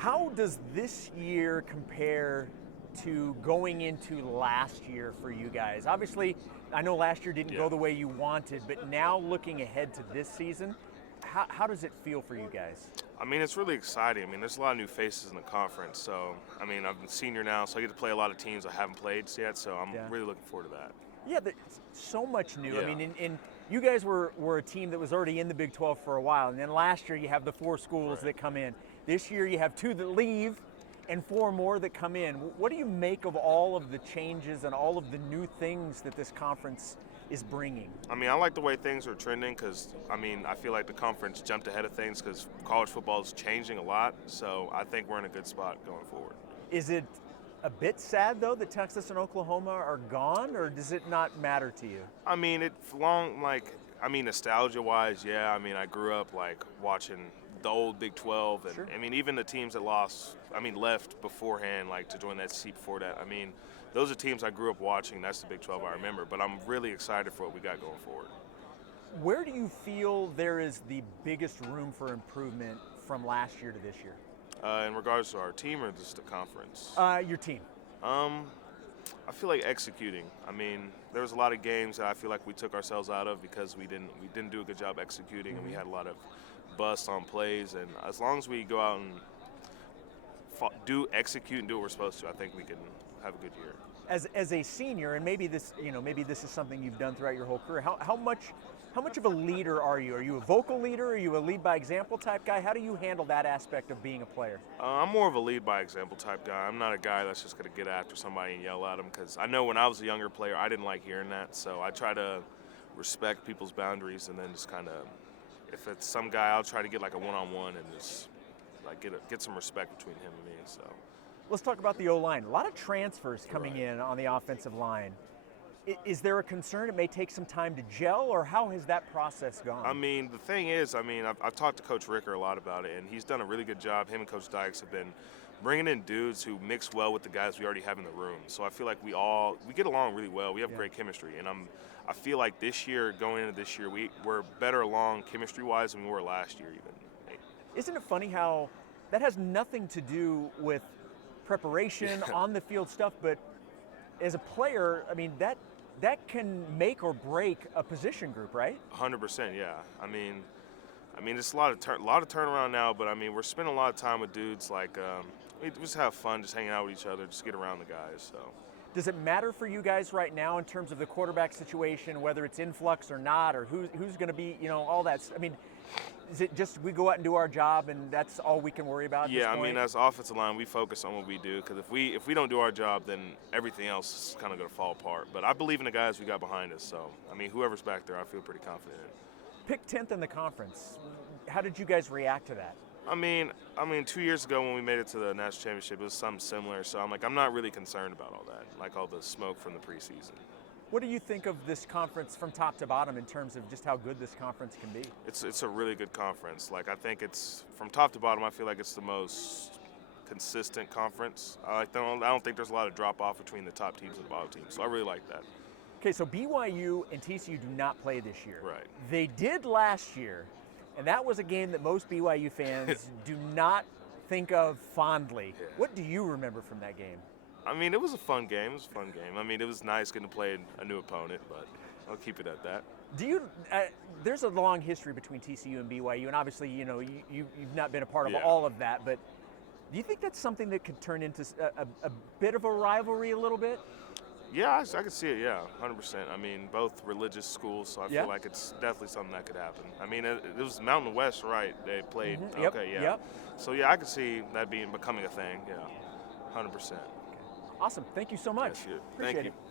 How does this year compare to going into last year for you guys? Obviously, I know last year didn't go the way you wanted, but now looking ahead to this season, how does it feel for you guys? I mean, it's really exciting. I mean, there's a lot of new faces in the conference. So, I mean, I'm a senior now, so I get to play a lot of teams I haven't played yet. So I'm really looking forward to that. Yeah, there's so much new. Yeah. I mean, you guys were a team that was already in the Big 12 for a while, and then last year you have the 4 schools that come in. This year you have 2 that leave and 4 more that come in. What do you make of all of the changes and all of the new things that this conference is bringing? I mean, I like the way things are trending because, I mean, I feel like the conference jumped ahead of things because college football is changing a lot. So I think we're in a good spot going forward. Is it a bit sad, though, that Texas and Oklahoma are gone, or does it not matter to you? I mean, nostalgia-wise, yeah. I mean, I grew up, watching the old Big 12. And, I mean, even the teams that left beforehand, to join that seat before that. I mean, those are teams I grew up watching. That's the Big 12 I remember. But I'm really excited for what we got going forward. Where do you feel there is the biggest room for improvement from last year to this year? In regards to our team or just the conference? Your team. I feel like executing. I mean, there was a lot of games that I feel like we took ourselves out of because we didn't do a good job executing, and we had a lot of busts on plays. And as long as we go out and execute and do what we're supposed to, I think we can have a good year. As a senior, and maybe this is something you've done throughout your whole career. How much of a leader are you? Are you a vocal leader? Are you a lead by example type guy? How do you handle that aspect of being a player? I'm more of a lead by example type guy. I'm not a guy that's just going to get after somebody and yell at them, because I know when I was a younger player, I didn't like hearing that. So I try to respect people's boundaries, and then just kind of, if it's some guy, I'll try to get a one-on-one and just get some respect between him and me. So let's talk about the O-line. A lot of transfers coming in on the offensive line. Is there a concern it may take some time to gel, or how has that process gone? I mean, the thing is, I've talked to Coach Ricker a lot about it, and he's done a really good job. Him and Coach Dykes have been bringing in dudes who mix well with the guys we already have in the room. So I feel like we get along really well. We have great chemistry, and I feel like this year, going into this year, we're better along chemistry-wise than we were last year even. Isn't it funny how that has nothing to do with preparation, on-the-field stuff, but as a player, I mean, that can make or break a position group, right? 100%, yeah. I mean, it's a lot of turnaround now, but I mean, we're spending a lot of time with dudes we just have fun, just hanging out with each other, just get around the guys. So, does it matter for you guys right now in terms of the quarterback situation, whether it's influx or not, or who's going to be, all that? I mean, is it just we go out and do our job and that's all we can worry about? At this point? I mean, as offensive line, we focus on what we do, because if we don't do our job, then everything else is kind of going to fall apart. But I believe in the guys we got behind us. So, I mean, whoever's back there, I feel pretty confident in. Picked 10th in the conference. How did you guys react to that? I mean, 2 years ago when we made it to the national championship, it was something similar. So I'm not really concerned about all that, all the smoke from the preseason. What do you think of this conference from top to bottom in terms of just how good this conference can be? It's a really good conference. I think it's, from top to bottom, I feel like it's the most consistent conference. I don't think there's a lot of drop-off between the top teams and the bottom teams, so I really like that. Okay, so BYU and TCU do not play this year. Right. They did last year, and that was a game that most BYU fans do not think of fondly. Yeah. What do you remember from that game? I mean, it was a fun game. I mean, it was nice getting to play a new opponent, but I'll keep it at that. Do you? There's a long history between TCU and BYU, and obviously, you've not been a part of all of that. But do you think that's something that could turn into a bit of a rivalry a little bit? Yeah, I could see it. Yeah, 100%. I mean, both religious schools, so I feel like it's definitely something that could happen. I mean, it was Mountain West, right? They played. Mm-hmm. Okay, yeah. Yep. So yeah, I could see that becoming a thing. Yeah, 100%. Awesome. Thank you so much. Yes, Appreciate thank you. it.